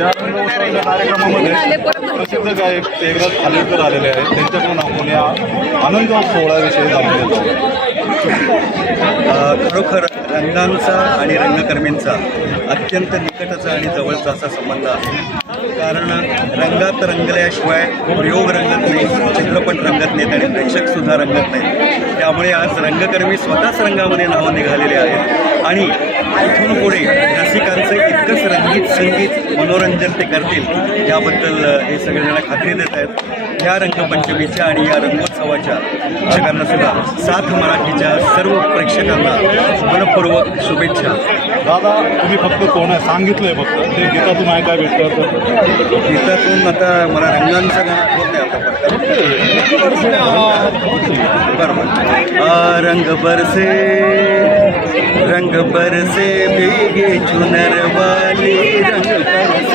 या रंगोत्सवाच्या कार्यक्रमामध्ये प्रसिद्ध गायक देवराज खालेकर आलेले आहेत. त्यांच्याकडून आपण या आनंद सोहळ्याविषयी जाणून घेतो. खरोखर रंगांचा आणि रंगकर्मींचा अत्यंत निकटचा आणि जवळचा असा संबंध आहे. कारण रंगात रंगल्याशिवाय प्रयोग रंगत नाही चित्रपट रंगत नाहीत आणि प्रेक्षकसुद्धा रंगत नाहीत. त्यामुळे आज रंगकर्मी स्वतःच रंगामध्ये नावं निघालेले आहेत. आणि इथून पुढे रसिकांचं इतकंच रंगीत संगीत मनोरंजन ते करतील याबद्दल हे सगळेजण खात्री देत आहेत. या रंगपंचमीच्या आणि या रंगोत्सवाच्या सुद्धा साथ मराठीच्या सर्व प्रेक्षकांना मनपूर्वक शुभेच्छा. दादा तुम्ही फक्त कोण आहे? सांगितलंय फक्त. ते गीतातून ऐकाय भेटतं गीतातून आता मला रंगांचं गाणं आठवत नाही आता बरोबर रंग बरसे. रंग बरसे भीगे चुनर वाले